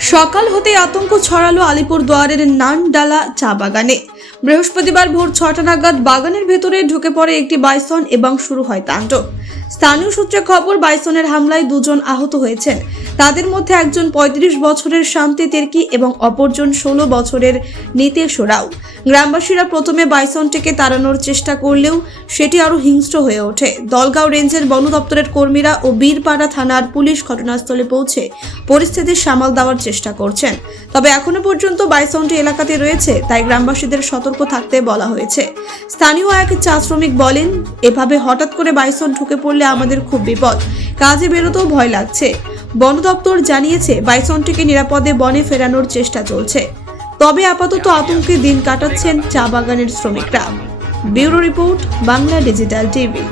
সকাল হতে আতঙ্ক ছড়ালো আলিপুর দুয়ারের নানডালা চা বাগানে। বৃহস্পতিবার ভোর ছটা নাগাদ বাগানের ভেতরে ঢুকে পড়ে একটি বাইসন এবং শুরু হয় তাণ্ডব। স্থানীয় সূত্রে খবর, বাইসনের হামলায় দুজন আহত হয়েছেন। তাদের মধ্যে একজন ৩৫ বছরের শান্তি তেরকি এবং অপরজন ষোলো বছরের নিতেশ রাও। গ্রামবাসীরা প্রথমে বাইসনটিকে তাড়ানোর চেষ্টা করলেও সেটি আরও হিংস্র হয়ে ওঠে। দলগাঁও রেঞ্জের বন দপ্তরের কর্মীরা ও বীরপাড়া থানার পুলিশ ঘটনাস্থলে পৌঁছে পরিস্থিতি সামাল দেওয়ার চেষ্টা করছেন। তবে এখনও পর্যন্ত বাইসনটি এলাকাতে রয়েছে, তাই গ্রামবাসীদের সতর্ক থাকতে বলা হয়েছে। স্থানীয় এক চা শ্রমিক বলেন, এভাবে হঠাৎ করে বাইসন ঢুকে পড়লে আমাদের খুব বিপদ। কাজে বেরোতেও ভয় লাগছে। বন দপ্তর জানিয়েছে, বাইসনটিকে নিরাপদে বনে ফেরানোর চেষ্টা চলছে। তবে আপাতত আতঙ্কে দিন কাটাচ্ছেন চা বাগানের শ্রমিকরা। Bureau report, Bangla digital TV.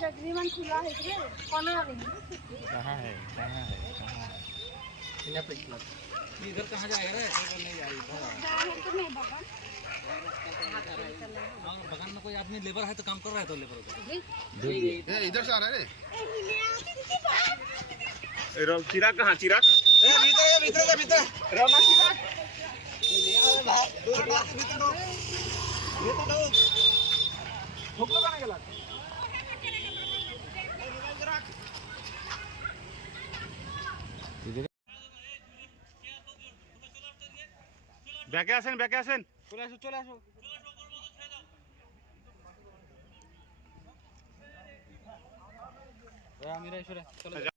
तकरीबन खुला है कोना कहाँ है? कहाँ है? कहाँ है? इधर कहाँ जाएगा रे? है तो नहीं बाबा हाँ, बगान में कोई आदमी लेबर है तो काम कर रहा है तो लेबर का इधर से आ रहा है रे। ए, रो- चिराग कहाँ चिराग? ব্যাকে আসেন ব্যাকে আসেন। চলে আসো চলে আসো। আমি চলে